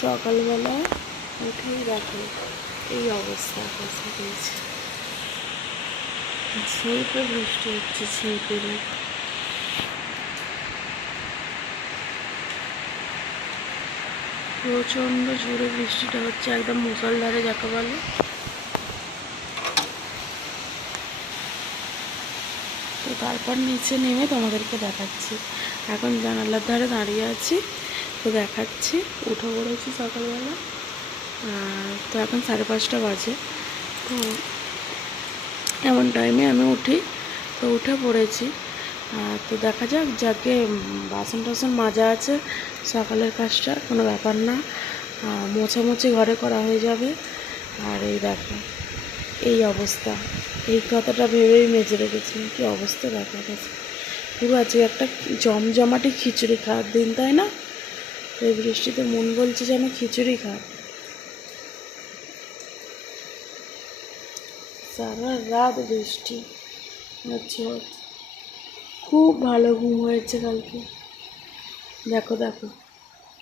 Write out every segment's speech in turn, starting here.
সকালবেলা উঠেই দেখো এই অবস্থা হয়েছে, ঝেঁপে বৃষ্টি হচ্ছে, ঝেঁপে প্রচণ্ড জোরে বৃষ্টিটা হচ্ছে, একদম মুষলধারে যাকে বলে। তো তারপর নিচে নেমে তোমাদেরকে দেখাচ্ছি। এখন জানালার ধারে দাঁড়িয়ে আছি, তো দেখাচ্ছি। উঠে পড়েছি সকালবেলা, তো এখন 5:30 বাজে। তো এমন টাইমে আমি উঠি, তো উঠে পড়েছি। তো দেখা যাক, যাকে বাসন টাসন মাজা আছে, সকালের কাজটা কোনো ব্যাপার না, মোছামুছি ঘরে করা হয়ে যাবে। আর এই দেখো এই অবস্থা, এই কথাটা ভেবেই মেজে রেখেছি। কী অবস্থা দেখা গেছে পুরো। আজকে একটা জমজমাটি খিচুড়ি খাওয়ার দিন, তাই না? এই বৃষ্টিতে মন বলছে যেন খিচুড়ি খা। সারা রাত বৃষ্টি হচ্ছে, খুব ভালো ঘুম হয়েছে কালকে। দেখো দেখো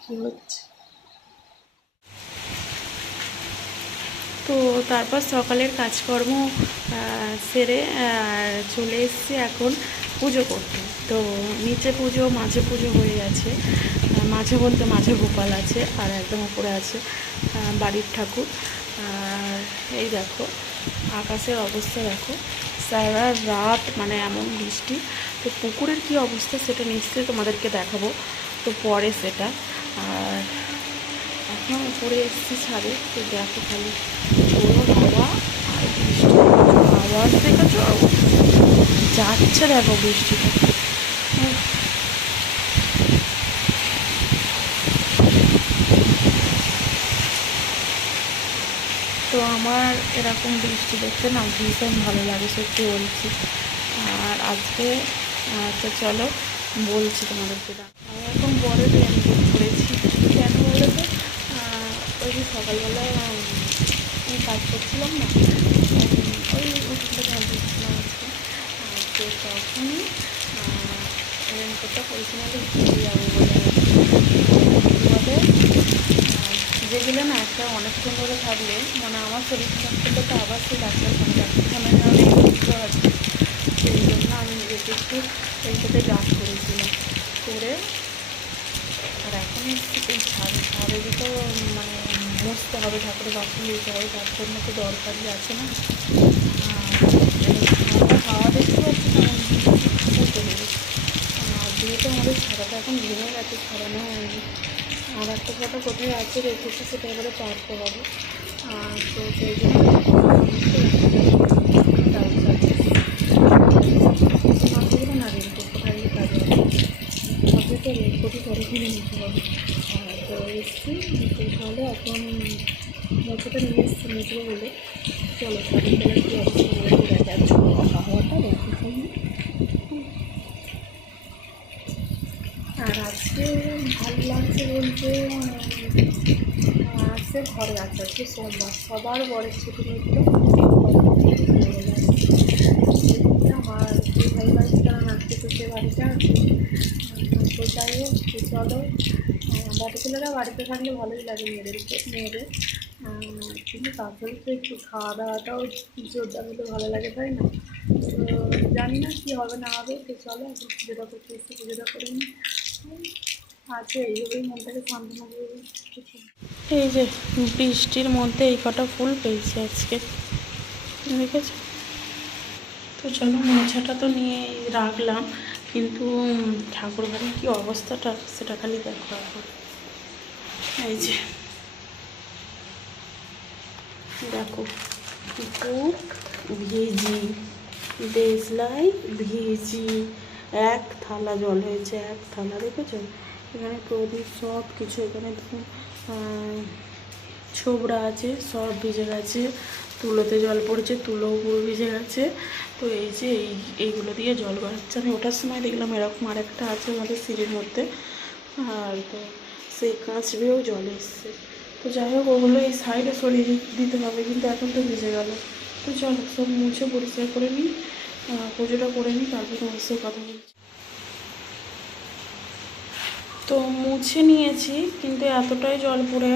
কী হচ্ছে। তো তারপর সকালের কাজকর্ম সেরে চলে এসেছি এখন পুজো করতে। তো নিচে পুজো, মাঝে পুজো হয়ে গেছে। মাঝে বলতে মাঝে গোপাল আছে, আর একদম উপরে আছে বাড়ির ঠাকুর। আর এই দেখো আকাশের অবস্থা দেখো, সারা রাত মানে এমন বৃষ্টি। তো পুকুরের কী অবস্থা সেটা নিশ্চয়ই তোমাদেরকে দেখাবো তো পরে সেটা। আর এখন উপরে এসেছি ছাদে, তো দেখো খালি পুরো হাওয়া আর বৃষ্টি, আওয়াজ দেখেছ যাচ্ছে, দেখো বৃষ্টিটা। তো আমার এরকম বৃষ্টি দেখতে না ভীষণ ভালো লাগে, সত্যি বলছি। আর আজকে তো চলো বলছি তোমাদেরকে। আমি এখন বড় জ্যাকেট পরেছি, কেন বলো তো? ওই যে সকালবেলা আমি কাজ করছিলাম না, ওই উঠোনটা ঝাড় দিচ্ছিলাম আজকে। তো তখনই রেনকোটটা পরিচ্ছন্ন ঘুরে যাবো বলে যেগুলো না একটা অনেকক্ষণ ধরে থাকলে, মানে আমার শরীর খারাপ করলে তো আবার সেই ডাক্তারখানায় অনেক ঘুরতে আছে। সেই জন্য আমি নিজেকে একটু এইটাতে ডাক করেছিলাম করে। আর এখন এই ছাদে তো মানে মুছতে হবে, ঠাকুরের বাসন দিতে হবে, তার জন্য তো দরকারই আছে না। হাওয়া দেখতে পাচ্ছি তেমন মুছতে হবে। আর যেহেতু আমাদের ছাদাটা এখন ভেঙে গেছে, ছড়ানো হয়নি। আর একটা ফটো কোথায় আছে রেখেছি, সেটা এবারে পারতে হবে। তো সেই জন্য না রেনকোট কোথায় কাজে হবে, তো রেনকোটই পরে কিনে নিতে হবে। তো এসছি তাহলে এখন মোচাটা নিয়ে এসছি মুছবো বলে। চলো ছাদের তলার কী অবস্থা বলতে দেখা যাচ্ছে, হাওয়াটা দেখো খালি। আর আজকে ভালো লাগছে বলতে, আজকে ঘরে আছে, আজকে সোমবার, সবার বরের ছুটি নিতে আমার যে ভাই বাড়িতে কারণ আজকে তো সে বাড়িতে আছে। তো যাই হোক, চলো বাড়ি ছেলেরা বাড়িতে থাকলে ভালোই লাগে মেয়েদের, কিন্তু তারপরে তো একটু খাওয়া দাওয়াটাও জোরদার হলে ভালো লাগে, তাই না? তো জানি না কী হবে না হবে, তো চলো এখন পুজোটা করতে এসে পুজোটা করে নিই। আছে এইভাবেই মনটাকে সান্ত্বনা দিয়ে। এই যে বৃষ্টির মধ্যে এই কটা ফুল পেয়েছি আজকে, দেখেছো? তো চলো মোছাটা তো নিয়ে রাখলাম, কিন্তু ঠাকুর ঘরের কী অবস্থাটা সেটা খালি দেখো এখন। এই যে দেখো পুকুর ভিজি, দেশলাই ভিজি, এক থালা জল হয়েছে, এক থালা, দেখেছো? এখানে প্রদীপ সব কিছু, এখানে দেখুন ছোবড়া আছে, সব ভিজে গেছে। তুলোতে জল পড়েছে, তুলোও পুরো ভিজে গেছে। তো এই যে এইগুলো দিয়ে জল বাড়াচ্ছে। আমি ওঠার সময় দেখলাম এরকম আরেকটা আছে আমাদের সিঁড়ির মধ্যে, আর তো সেই কাঁচ বেয়েও জল এসছে। তো যাই হোক, ওগুলো এই সাইডে সরিয়ে দিতে হবে, কিন্তু এখন তো ভিজে গেল। তো চলো সব মুছে পরিষ্কার করে নিই, পুজোটা করে নিই, তারপর তোমার সাথে কথা বলছি। তো মুছে নিয়েছি, কিন্তু এতটাই জল পড়ে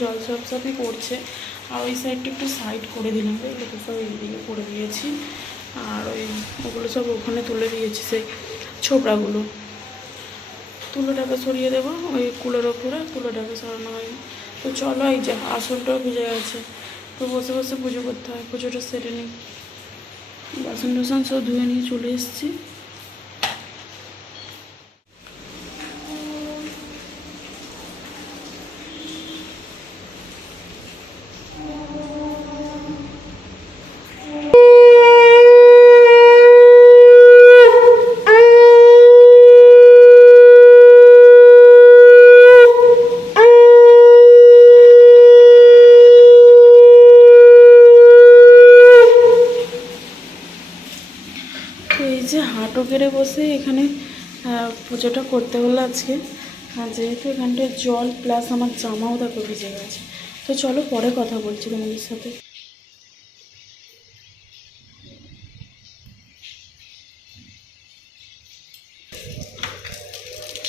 জল সবই পড়ছে। আর ওই সাইডটা একটু সাইড করে দিলাম, এগুলো তো সব এইদিকে করে দিয়েছি। আর ওগুলো সব ওখানে তুলে দিয়েছি, সেই ছোবড়াগুলো। তুলোটাকে সরিয়ে দেবো ওই কুলোর ওপরে, তুলোটাকে সরানো হয়নি। তো চলো, এই যে আসনটাও ভিজে গেছে, তো বসে বসে পুজো করতে হয়, পুজোটা সেরে নিই। বাসন টাসন সব ধুয়ে নিয়ে চলে এসেছি। হাঁটু গেড়ে বসে এখানে পুজোটা করতে হলো আজকে। আর যেহেতু এখানটায় জল প্লাস আমার জামাও দেখো ভিজে গেছে। তো চলো পরে কথা বলছি তোমাদের সাথে।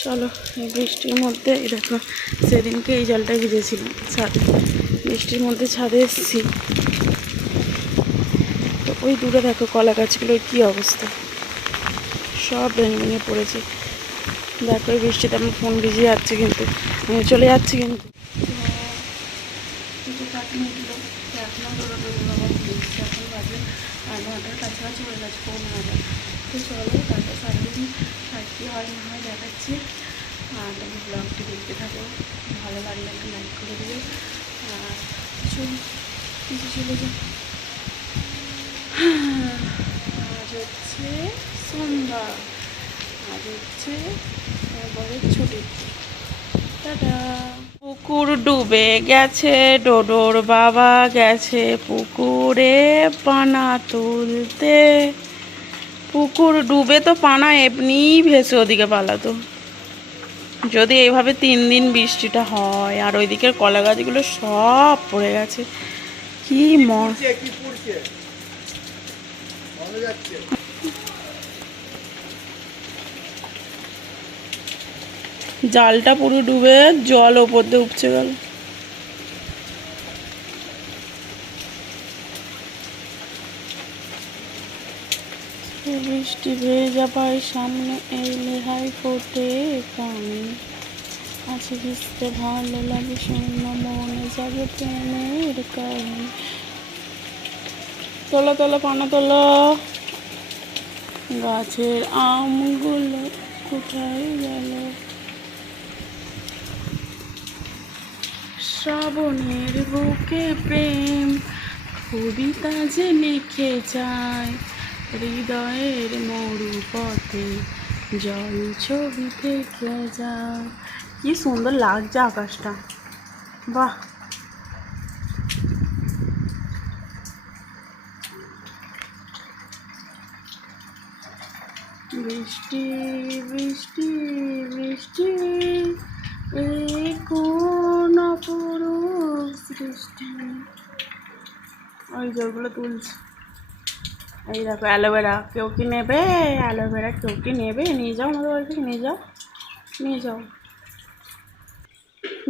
চলো, এই বৃষ্টির মধ্যে এই দেখো, সেদিনকে এই জলটা ভিজেছিল ছাদে, বৃষ্টির মধ্যে ছাদে এসেছি। তো ওই দূরে দেখো কলা গাছগুলোর কী অবস্থা, সব ভেঙে ভেঙে পড়েছে। দেখো এই বৃষ্টিতে আমার ফোন ভিজে যাচ্ছে, কিন্তু আমি চলে যাচ্ছি। কিন্তু এখন বাজে 9টার কাছাকাছি হয়ে গেছে, 9:15। তো চলো তারপর সারাদিন আর কী হয় না হয় দেখাচ্ছি। আর তুমি ব্লগটি দেখতে থাকো, ভালো লাগলে একটু লাইক করে দিও। আর কিছু চলে যাও। আজ হচ্ছে সোমবার, আজ হচ্ছে বরের ছুটি। টাটা। পুকুর ডুবে গেছে, ডোডোর বাবা গেছে পুকুরে পানা তুলতে। পুকুর ডুবে তো পানা এমনিই ভেসে ওদিকে পালাতো। যদি এইভাবে 3 দিন বৃষ্টিটা হয়, আর ওইদিকের কলা গাছগুলো সব পড়ে গেছে, কি জালটা পুরো ডুবে জল ওপর দিয়ে উপচে গেল। বৃষ্টি ভেজা পাই সামনে এই লেহাই ফোটে পানি, আছে ভিজতে ভালো লাগে শূন্য মনে যাবে প্রেমের কাহিনী। তোলা তোলা পানা তোলা, গাছের আমগুলো কোথায় গেল। শ্রাবণের বুকে প্রেম কবিতা যে লিখে যায়, হৃদয়ের মরু পথে জল ছবি থেকে যায়। কি সুন্দর লাগছে আকাশটা, বাহ। বৃষ্টি বৃষ্টি বৃষ্টি, এই কোন অপরূপ সৃষ্টি। ওই জলগুলো তুলছে। এই দেখো অ্যালোভেরা, কেউ কি নেবে? অ্যালোভেরা কেউ কি নেবে? নিয়ে যাও, আমাদের বাড়ি থেকে নিয়ে যাও, নিয়ে যাও।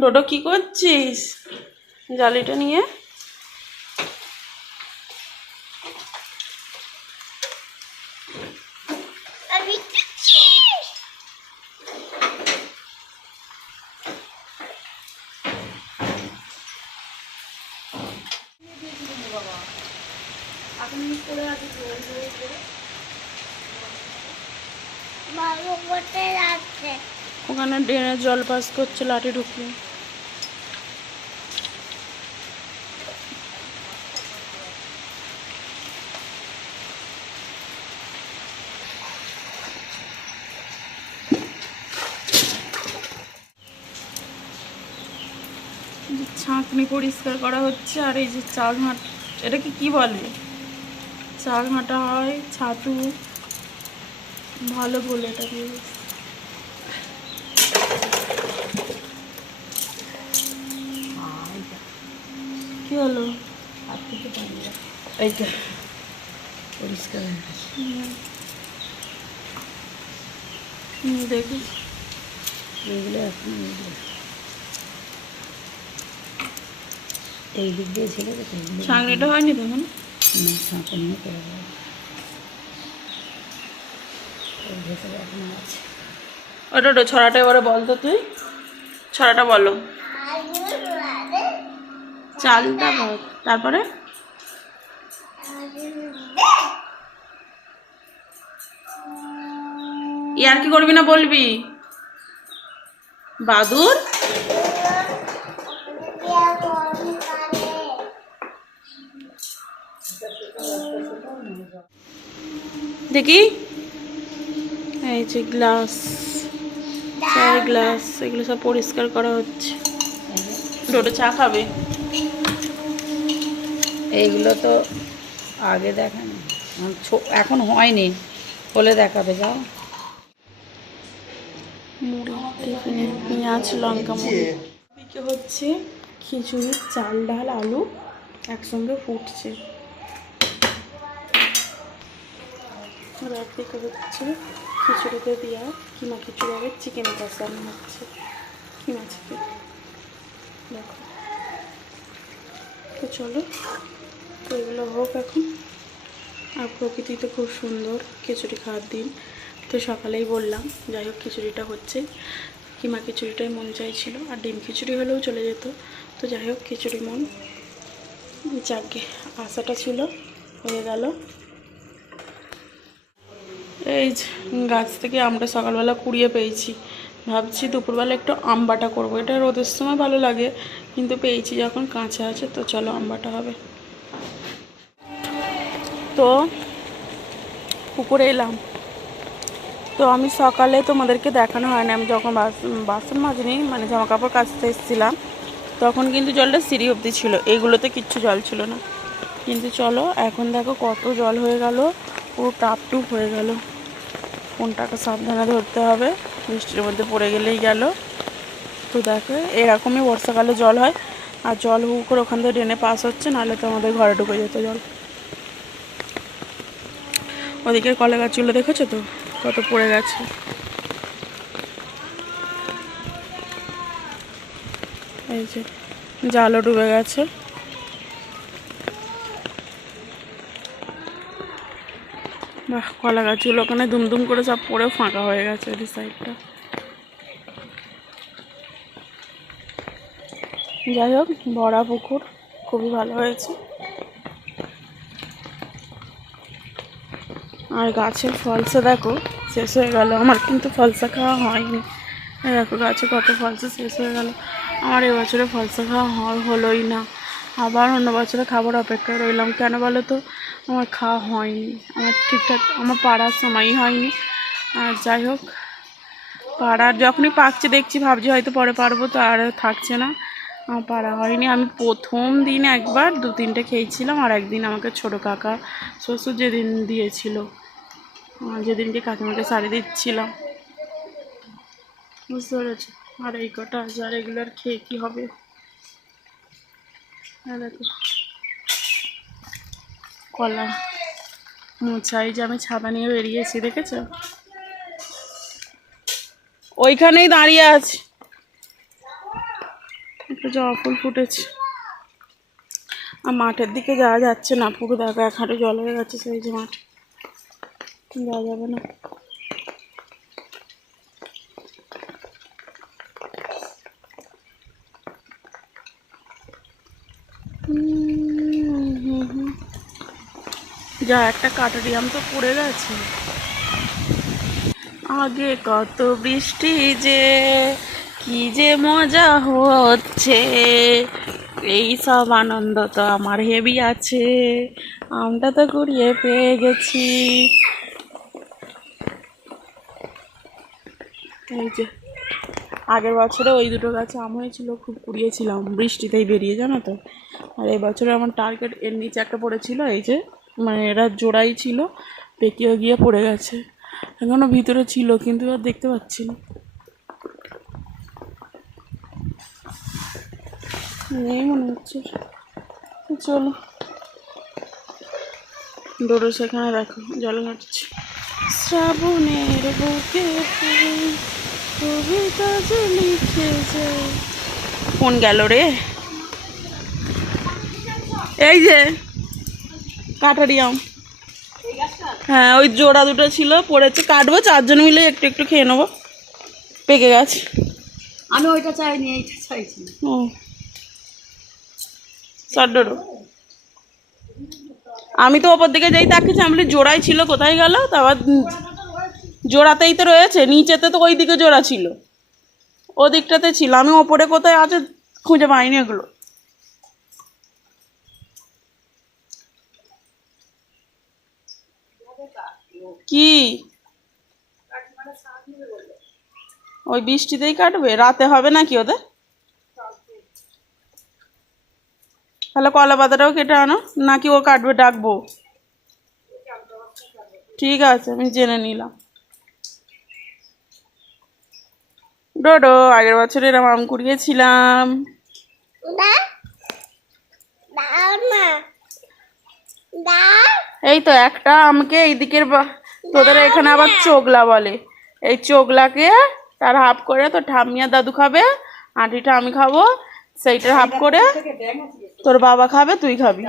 ডোডো কি করছিস? জালিটা নিয়ে ওখানে ড্রেনের জল পাস করছে, লাঠি ঢুকলো। ছাঁকনি পরিষ্কার করা হচ্ছে। আর এই যে চাল ঘাট, এটাকে কি বলে? চাল ঘাটা হয়, ছাতু ভালো বলে এটা দিয়ে। কি হলো? এইটা পরিষ্কার দেখি। এইগুলো এখন এই দিক দিয়ে ছিল তো সেইগুলো ছাঁকনিটা হয়নি তখন? ছাঁকনি করে দেবো। এর ভেতরে এখন আছে। ওটা ছড়াটা এবারে বল তো তুই, ছড়াটা বলো। চালটা বল, তারপরে ইয়ার কি করবি না বলবি? বাদুর দেখি, এই যে গ্লাস, চায়ের গ্লাস, এগুলো সব পরিষ্কার করা হচ্ছে। ওটা চা খাবে? এইগুলো তো আগে দেখানি, এখন হয়নি, হলে দেখাবে। যাও মুড়ি, টিফিনে পেঁয়াজ লঙ্কা মুড়ি। এদিকে হচ্ছে খিচুড়ি, চাল ডাল আলু একসঙ্গে ফুটছে। আর একদিকে হচ্ছে খিচুড়িতে দেওয়া কিমা খিচুড়ি, আগে চিকেন কষানো হচ্ছে, কিমা চিকেন। দেখো তো চলো, তো এগুলো হোক এখন। আর প্রকৃতি তো খুব সুন্দর খিচুড়ি খাওয়ার দিন, তো সকালেই বললাম। যাই হোক খিচুড়িটা হচ্ছে, কিমা খিচুড়িটাই মন চাইছিল, আর ডিম খিচুড়ি হলেও চলে যেত। তো যাই হোক খিচুড়ি মন, যাকে আশাটা ছিল হয়ে গেল। এই গাছ থেকে আমটা সকালবেলা কুড়িয়ে পেয়েছি, ভাবছি দুপুরবেলা একটু আম বাটা করবো। এটা রোদের সময় ভালো লাগে, কিন্তু পেয়েছি যখন কাঁচা আছে, তো চলো আম বাটা হবে। তো পুকুরে এলাম, তো আমি সকালে তোমাদেরকে দেখানো হয় না, আমি যখন বাসন মাজিনি মানে জামা কাপড় কাচতে এসেছিলাম, তখন কিন্তু জলটা সিঁড়ি অবধি ছিল, এইগুলোতে কিচ্ছু জল ছিল না। কিন্তু চলো এখন দেখো কত জল হয়ে গেল, পুরো টাপটুপ হয়ে গেল। ফোনটাকে সাবধানে ধরতে হবে, বৃষ্টির মধ্যে পড়ে গেলেই গেল। তো দেখো এরকমই বর্ষাকালে জল হয়, আর জল হু করে ওখান থেকে ড্রেনে পাস হচ্ছে, নাহলে তো আমাদের ঘরে ঢুকে যেত জল। ওদিকের কলা গাছগুলো দেখেছো তো কত পড়ে গেছে। এই যে জালও ডুবে গেছে। বাহ, কলা গাছগুলো ওখানে দুমদুম করে সব পড়ে ফাঁকা হয়ে গেছে ওই সাইডটা। যাই হোক বড়া পুকুর খুবই ভালো হয়েছে। আর গাছের ফলসা দেখো শেষ হয়ে গেল, আমার কিন্তু ফলসা খাওয়া হয়নি। দেখো গাছে কত ফলসা শেষ হয়ে গেল, আমার এবছরে ফলসা খাওয়া হলোই না। আবার অন্য বছরে খাবার অপেক্ষায় রইলাম, কেন বলো তো, আমার খাওয়া হয়নি, আমার ঠিকঠাক আমার পাড়ার সময়ই হয়নি। আর যাই হোক পাড়ার যখনই পাকছে দেখছি, ভাবছি হয়তো পরে পারবো, তো আর থাকছে না, আমার পাড়া হয়নি। আমি প্রথম দিন একবার 2-3টে খেয়েছিলাম, আর একদিন আমাকে ছোটো কাকা শ্বশুর যেদিন দিয়েছিল, যেদিনকে কাকিমাকে শাড়ি দিচ্ছিলাম, বুঝতে পেরেছি। আর এই কটা আছে, আর এগুলো আর খেয়ে কী হবে। দেখো কলা মোচাই, যে আমি ছাতা নিয়ে বেরিয়েছি দেখেছো, ওইখানেই দাঁড়িয়ে আছে, একটা জবা ফুল ফুটেছে। আর মাঠের দিকে যাওয়া যাচ্ছে না, পুরো দেখো 1 হাঁটু জল হয়ে গেছে, সেই যে মাঠ যাওয়া যাবে না। যা একটা কাটারি আম তো পড়ে গেছে। আগে কত বৃষ্টি যে, কি যে মজা হচ্ছে, এই সব আনন্দ তো আমার হেভি আছে, আমটা তো কুড়িয়ে পেয়ে গেছি। এই যে আগের বছরে ওই 2টো গাছে আম হয়েছিল, খুব কুড়িয়েছিলাম, বৃষ্টিতেই বেরিয়ে, জানো তো। আর এই বছরে আমার টার্গেট এর নিচে একটা পড়েছিল, এই যে মানে এরা জোড়াই ছিল, পেকেও গিয়ে পড়ে গেছে, এখনও ভিতরে ছিল কিন্তু আর দেখতে পাচ্ছি না, নেই মনে হচ্ছে। চলো ডোরো সেখানে দেখো জল ঘাটছে, শ্রাবণের বুকে কবিতা যে লিখে যায়। কোন গেল রে? এই যে কাঠারি আম। হ্যাঁ, ওই জোড়া দুটো ছিল, পড়েছে, কাটবো, 4 জন মিলে একটু একটু খেয়ে নেবো। পেকে গেছে। আমি ওইটা চাইনি, এইটা চাইছি। ও সাড্ডরো। আমি তো ওপর দিকে যাই তাকিয়েছি, আমি বলি জোড়াই ছিল, কোথায় গেল? তারপর জোড়াতেই তো রয়েছে, নিচেতে তো ওই দিকে জোড়া ছিল, ও দিকটাতে ছিল, আমি ওপরে কোথায় আছে খুঁজে পাইনি এগুলো। কি ওই বৃষ্টিতেই কাটবে? রাতে হবে নাকি ওদের? তাহলে কলা পাতাটাও কেটে আনো, নাকি ও কাটবে? ডাকবো? ঠিক আছে, আমি জেনে নিলাম। ডোডো, আগের বছর এরম আম কুড়িয়েছিলাম। এই তো একটা আমকে এইদিকের তোদের এখানে আবার চোগলা বলে, এই চোগলাকে তার হাফ করে তো ঠাম্মিয়া দাদু খাবে, আঁটিটা আমি খাবো, সেইটার হাফ করে তোর বাবা খাবে, তুই খাবি।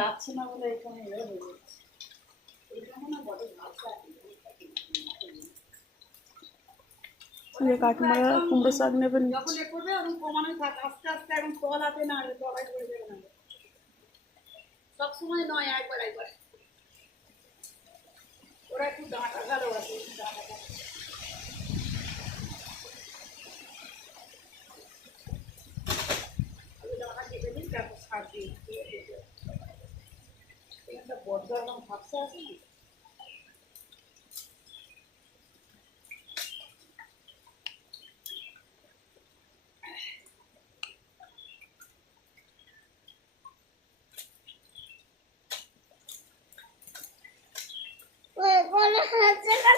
কাকিমারা কুমড়ো শাক নেবেন। সবসময় নয়, একবার একবার ওরা একটু ডাঁটা ভালো আছে, ডাঁটা কেটে দিন, তারপর সার দিই। এখানটা বড্ড একদম ভাবসা আছে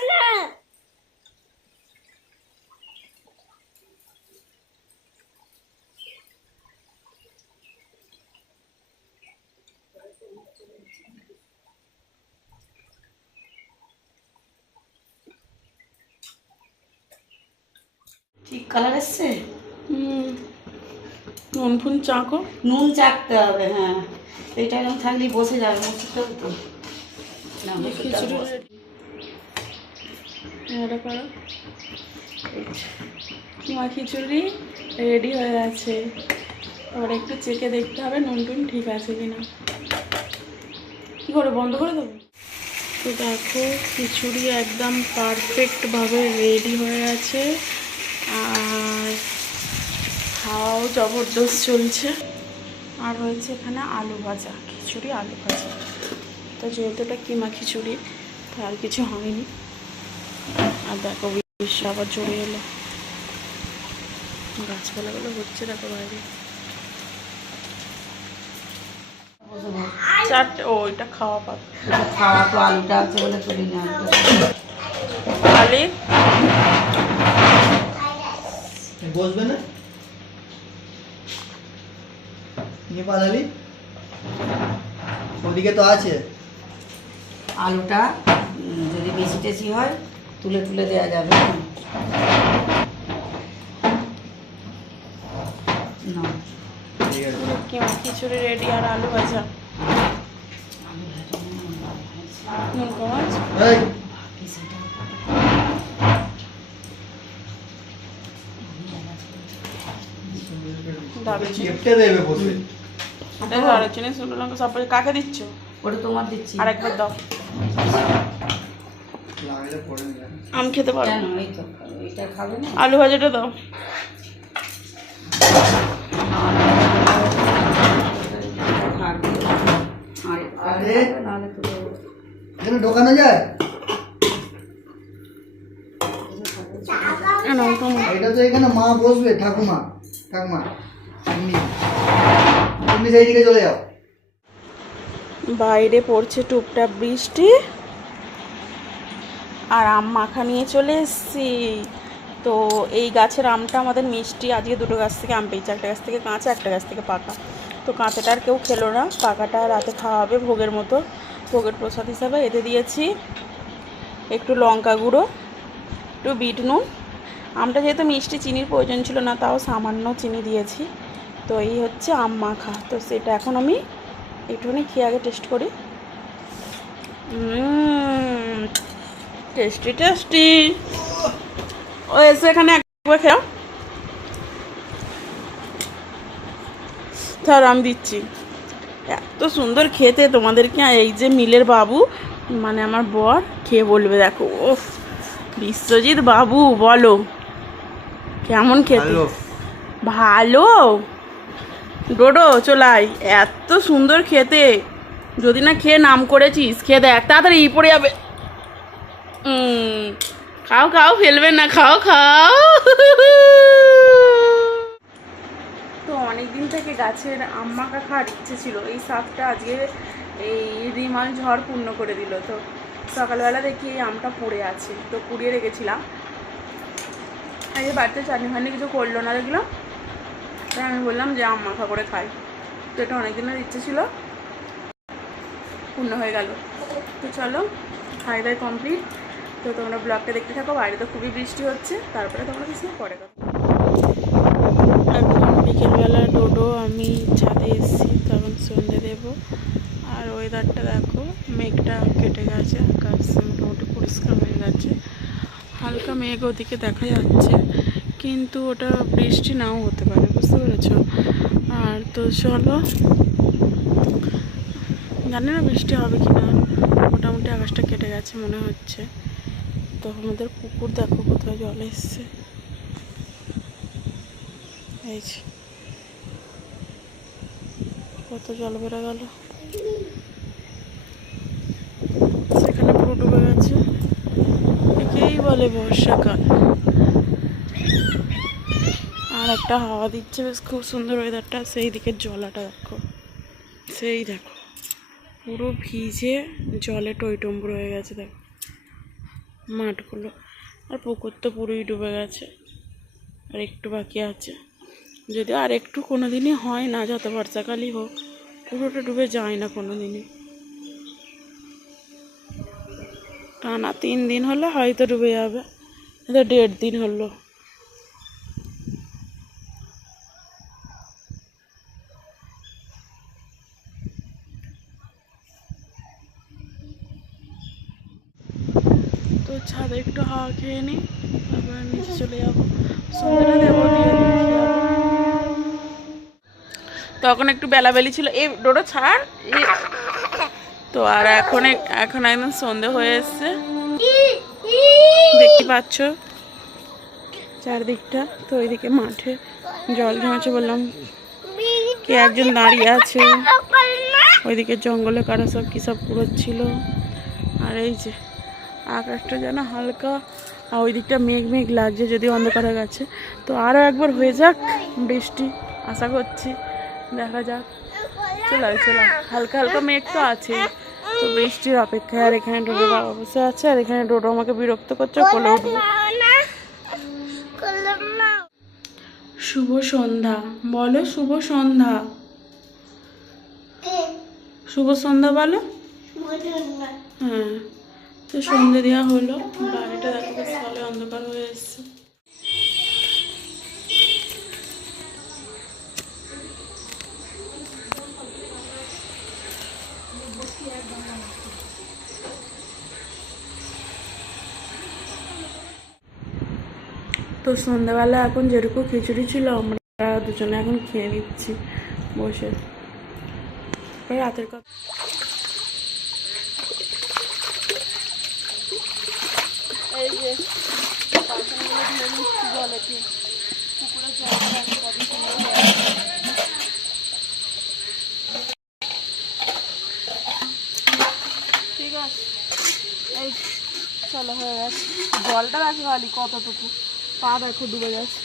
না। ঠিক কালার এসছে। নুন ফুন চাকো, নুন চাকতে হবে। হ্যাঁ, এইটা এরকম থাকলেই বসে যাবে, মুছতে তো না। খিচুড়ি কিমা খিচুড়ি রেডি হয়ে আছে, এবার একটু চেখে দেখতে হবে নুন টুন ঠিক আছে কিনা। কি করে বন্ধ করে দেবো? তো দেখো খিচুড়ি একদম পারফেক্টভাবে রেডি হয়ে আছে, আর খাওয়াও জবরদস্ত চলছে। আর রয়েছে এখানে আলু ভাজা, খিচুড়ি আলু ভাজা। তো যেহেতু এটা কিমা খিচুড়ি, তো আর কিছু হয়নি। আর দেখো বৃষ্টি আবার জড়িয়ে এলো, গাছপালাগুলো হচ্ছে দেখো বাইরে। চারটে, ও এটা খাওয়া পাবে, খাওয়া তো আলুটা আছে বলে তুলি না। আলি বসবে না নেপাল আলি, ওদিকে তো আছে। আলুটা যদি বেশি টেশি হয় তুলে তুলে দেওয়া যাবে না। ঠিক আছে, কিমা খিচুড়ি রেডি, আর আলু ভাজা। নুন কমাচ এই দারুচিনি, চেপটে দেবে বসে। দারুচিনি, শুকনো লঙ্কা সব। কাকে দিচ্ছ? ওটা তোমার দিচ্ছি। আর একবার দাও। লাগাইলে পড়ে নিলাম। আম খেতে পারো? কেন, এই তো এটা খাবে না। আলু ভাজাটা দাও। আরে এখানে ঢোকানো যায়? এটা তো এখানে মা বসবে, ঠাকুমা ঠাকুমা তুমি তুমি সেই দিকে চলে যাও। বাইরে পড়ছে টুপটাপ বৃষ্টি, আর আম মাখা নিয়ে চলে এসেছি। তো এই গাছের আমটা আমাদের মিষ্টি, আজকে দুটো গাছ থেকে আম পেয়েছি, একটা গাছ থেকে কাঁচা, একটা গাছ থেকে পাকা। তো কাঁচাটা আর কেউ খেলো না, পাকাটা রাতে খাওয়া হবে ভোগের মতো, ভোগের প্রসাদ হিসাবে। এতে দিয়েছি একটু লঙ্কা গুঁড়ো, একটু বিট নুন, আমটা যেহেতু মিষ্টি, চিনির প্রয়োজন ছিল না, তাও সামান্য চিনি দিয়েছি। তো এই হচ্ছে আম মাখা। তো সেটা এখন আমি একটুখানি খেয়ে আগে টেস্ট করি। Tasty tasty. ও এসে এখানে একবার খেও, ধর আমি দিচ্ছি। এত সুন্দর খেতে তোমাদেরকে এই যে মিলের বাবু, মানে আমার বর খেয়ে বলবে, দেখো ও বিশ্বজিৎ বাবু বলো কেমন খেতে। ভালো ডোডো চলাই, এত সুন্দর খেতে। যদি না খেয়ে নাম করেছিস, খেয়ে দেখ তাড়াতাড়ি পড়ে যাবে। খাও খাও, ফেলবে না, খাও খাও। তো অনেক দিন থেকে গাছের আম মাখা খাওয়ার ইচ্ছে ছিল। এই স্বাদটা আজকে এই রিমাল ঝড় পূর্ণ করে দিল। তো সকালবেলা দেখি এই আমটা পড়ে আছে, তো পুড়িয়ে রেখেছিলাম। আজকে বাড়িতে চাটনি ফাটনি কিছু করলো না দেখলাম, তাই আমি বললাম যে আম মাখা করে খাই। তো এটা অনেক দিনের ইচ্ছে ছিল, পূর্ণ হয়ে গেল। তো চলো খাই দাই কমপ্লিট। তো তোমরা ব্লগটা দেখতে থাকো। বাইরে তো খুবই বৃষ্টি হচ্ছে, তারপরে তোমরা কিছু পরে কথা। এখন বিকেলবেলা ডোডো আমি ছাদে এসেছি, তখন সন্ধে দেবো। আর ওয়েদারটা দেখো, মেঘটা কেটে গেছে, আকাশ মোটামুটি পরিষ্কার হয়ে গেছে। হালকা মেঘ ওদিকে দেখা যাচ্ছে, কিন্তু ওটা বৃষ্টি নাও হতে পারে, বুঝতে পেরেছ। আর তো চলো, জানি না বৃষ্টি হবে কি না, মোটামুটি আকাশটা কেটে গেছে মনে হচ্ছে। তো আমাদের পুকুর দেখো কোথায় জল এসছে, এই যে কত জল বেড়ে গেল, সেখানে পুরো ডুবে গেছে। একেই বলে বর্ষাকাল। আর একটা হাওয়া দিচ্ছে বেশ, খুব সুন্দর ওয়েদারটা। সেই দিকের জলাটা দেখো, সেই দেখো পুরো ভিজে জলে টইটম্বুর হয়ে গেছে দেখো মাঠগুলো। আর পুকুর তো পুরোই ডুবে গেছে, আর একটু বাকি আছে। যদি আর একটু কোনো দিনই হয় না, যত বর্ষাকালই হোক, পুরোটা ডুবে যায় না কোনো দিনই। টানা 3 দিন হলে হয়তো ডুবে যাবে, এটা 1.5 দিন হলো। তো ছাদে একটু হাওয়া খেয়ে নিই, তারপরে নিচে চলে যাবো, সন্ধ্যাটা দেবো, দিয়ে নিচে যাবো। তখন একটু বেলাবেলি ছিল, এই ডোডো ছাড়। তো আর এখন একদম সন্ধে হয়ে এসছে, দেখতে পাচ্ছ চারদিকটা। তো ওইদিকে মাঠে জল জমেছে, বললাম কে একজন দাঁড়িয়ে আছে। ওইদিকে জঙ্গলে কারা সব কী সব কুড়োচ্ছিল। আর এই যে আকাশটা যেন হালকা, আর ওই দিকটা মেঘ মেঘ লাগছে, যদি অন্ধকার হয়ে গেছে। তো আরও একবার হয়ে যাক বৃষ্টি, আশা করছি, দেখা যাক। চলো হালকা হালকা মেঘ তো আছে, তো বৃষ্টির অপেক্ষায়। আর এখানে ডোডো বাবা বসে আছে, আর এখানে ডোডো আমাকে বিরক্ত করছে, কোলে উঠবো। শুভ সন্ধ্যা বলো, শুভ সন্ধ্যা, শুভ সন্ধ্যা বলো। হ্যাঁ, তো সন্ধ্যে দেওয়া হলো। বাড়িটা দেখো বেশ ভালো অন্ধকার হয়ে এসছে। তো সন্ধ্যাবেলা এখন যেটুকু খিচুড়ি ছিল, আমরা দুজনে এখন খেয়ে নিচ্ছি বসে। রাতের কথা এই যে জলেতে পুকুরের জলটা কত সুন্দর হয়ে আছে। ঠিক আছে, এই চলো হয়ে গেছে। জলটা দেখো খালি কতটুকু, পা দেখো ডুবে গেছে।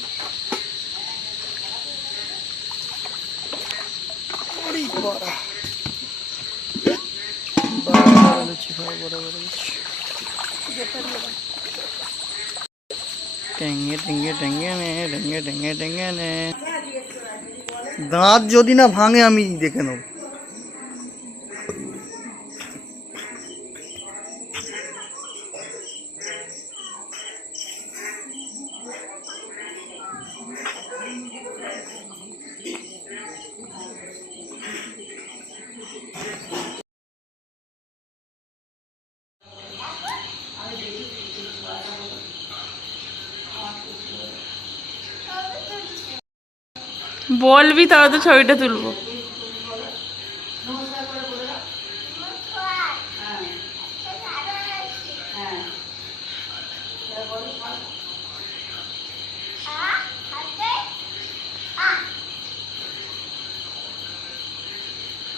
দাঁত যদি না ভাঙে আমি দেখে নেব। বলবি তাহলে তো ছবিটা তুলবো।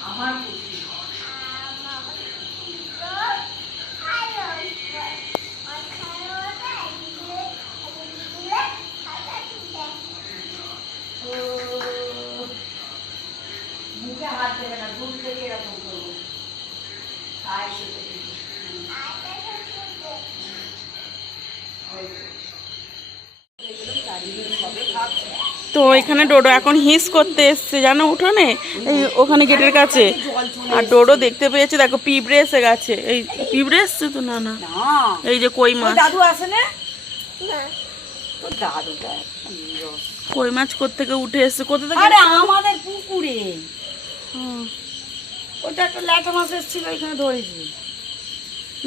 আমার খুশি। মুখে হাত দেবে না, দূর থেকে এরকম করবো। তো এখানে ডোডো এখন হিস করতে এসছে জানো উঠোনে, এই ওখানে গেটের কাছে। আর ডোডো দেখতে পেয়েছে, দেখো পিঁপড়ে এসে গেছে। এই পিঁপড়ে এসছে তো? না না, এই যে কই মাছ। দাদু আসে না? তো দাদুটা কই মাছ কোত্থেকে উঠে এসছে, কোথা থেকে? আরে আমাদের পুকুরে ওইটা একটা ল্যাটা মাছ এসেছিল, এখানে ধরেছি।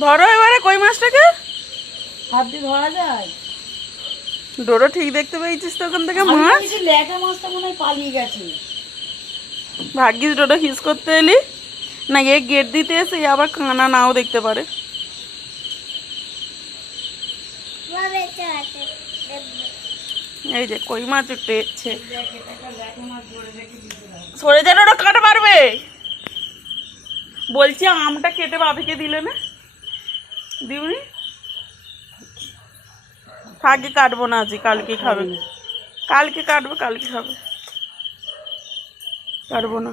ধরো এবারে কই মাছটাকে। হাত দিয়ে ধরা যায়? ডোডো ঠিক দেখতে পেয়েছিস তো ওখান থেকে আমি মাছ? ভেবেছি ল্যাটা মাছটা মনে হয় পালিয়ে গেছে। ভাগ্যিস ডোডো হিস করতে এলি না, এ গেট দিতে এসে এ আবার কানা নাও দেখতে পারে। এই যে কই মাছ উঠে এসছে। সরে যা ডোডো, কাটা পারবে। বলছি আমটা কেটে বাপিকে দিলে না? দিবনি? আগে কাটবো না, আজকে কালকে খাবে। কালকে কাটবো, কালকে খাবে, কাটবো না।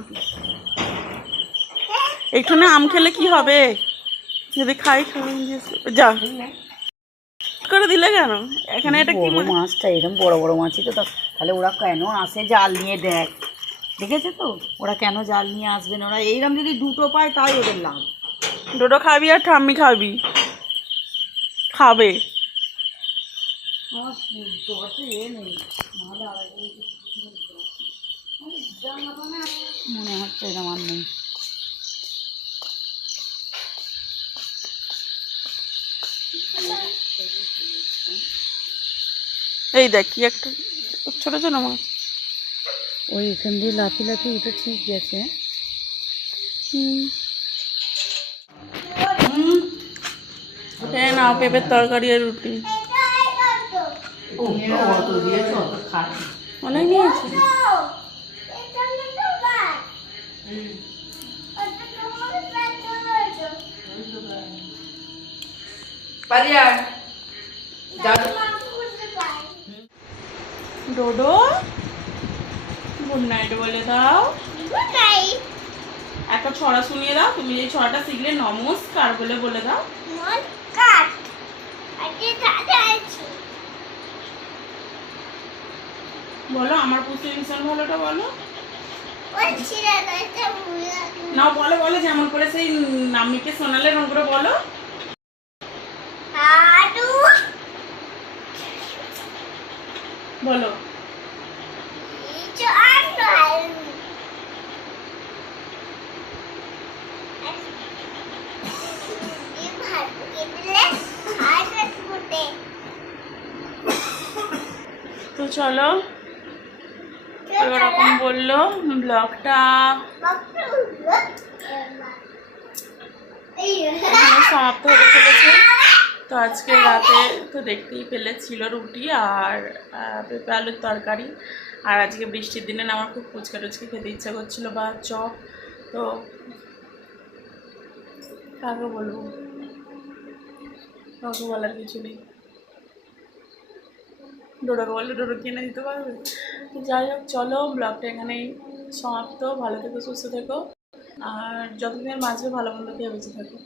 এইখানে আম খেলে কি হবে? যদি খাই খাবে। যা করে দিলে কেন? এখানে এটা কি বড় মাছটা এরকম বড় বড় মাছই তো, তাহলে ওরা কেন আসে জাল নিয়ে? দেখ, দেখেছে তো ওরা কেন জাল নিয়ে আসবে না? ওরা এইরকম যদি দুটো পায় তাই ওদের লাভ। ডোডো খাবি আর ঠাম্মি খাবি? খাবে। মনে হচ্ছে এরকম আর নেই। এই দেখ কি একটা ছোট ছোট মাছ। ওই এখান দিয়ে লাফি লাফি উঠে ঠিক গেছে। নাও পেঁপের তরকারি আর রুটি অনেক নিয়েছি। ডোডো গুড নাইট বলে দাও। একটা ছড়া শুনিয়ে দাও, তুমি এই ছড়াটা শিখলে নমস্কার বলে বলে দাও। বলো আমার পুষতে ভীষণ ভালোটা বলো না, বলো বলো যেমন করে সেই নামিকে শোনালে এরকম করে বলো। বলো তো চলো, এরকম বললো ব্লগটা এখানে সমাপ্ত হতে চলেছে। তো আজকে রাতে তো দেখতেই পেলে ছিল রুটি আর পেঁপে আলুর তরকারি। আর আজকে বৃষ্টির দিনে না আমার খুব ফুচকা টুচকা খেতে ইচ্ছা করছিলো বা চপ। তো কাকে বলবো, কাউকে বলার কিছু নেই। ডোডোকে বললে ডোডো কিনে দিতে পারবে। তো যাই হোক চলো, ব্লগটা এখানেই সমাপ্ত। ভালো থেকো, সুস্থ থেকো, আর যতদিনের মাঝে ভালো মন্দ খেয়ে বেঁচে থাকো।